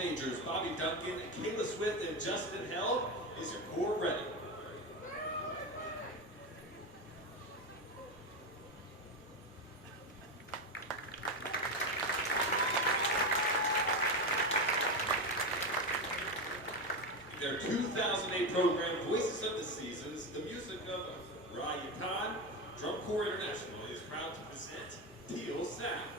majors Bobby Duncan, Kayla Swift, and Justin Held. Is your core ready? Their 2008 program, Voices of the Seasons, the music of Raya Khan, Drum Corps International is proud to present Teal Sound.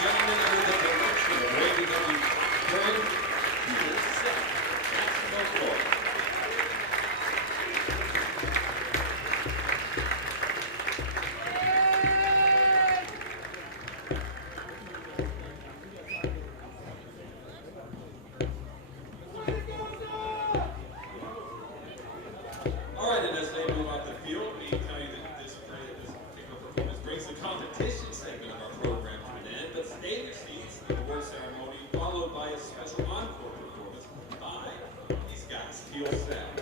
gentlemen, under the direction of Randy W. Blackburn, Peter Seth, Jacksonville, Florida. All right, and as they move off the field, we tell you that this particular performance brings the competition segment of our program to an end. But stay in your seats. The award ceremony followed by a special encore performance by these guys, Teal Sound.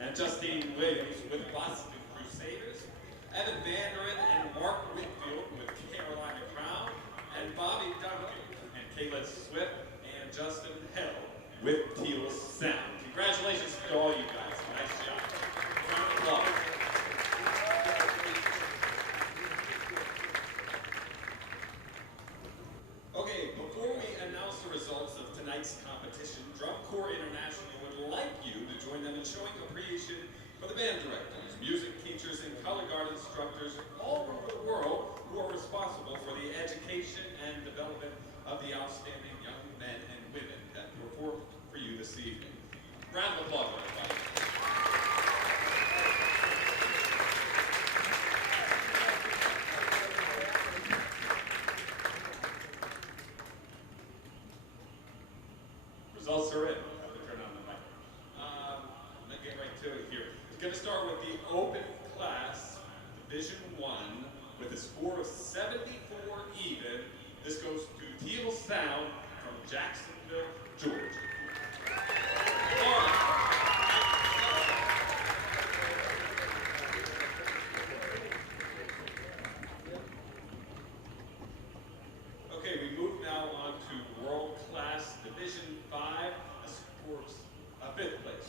And Justine Williams with Boston Crusaders, Evan Vanderin and Mark Whitfield with Carolina Crown, and Bobby Duncan and Kayla Swift and Justin Hill with Teal Sound. Congratulations to all you guys. Nice job. Round of applause. Okay, before we announce the results of tonight's competition, Drum Corps International would like you to join them in showing appreciation for the band directors, music teachers, and color guard instructors all over the world who are responsible for the education and development of the outstanding young men and women that perform for you this evening. Round of applause, everybody. Results are in. I have to turn on the mic. I'm going to get right to it here. It's going to start with the open class, Division 1, with a score of 74 even. This goes to Teal Sound from Jacksonville, Georgia. All right. Okay, we move now on to World Class Division 5, a sports, 5th place.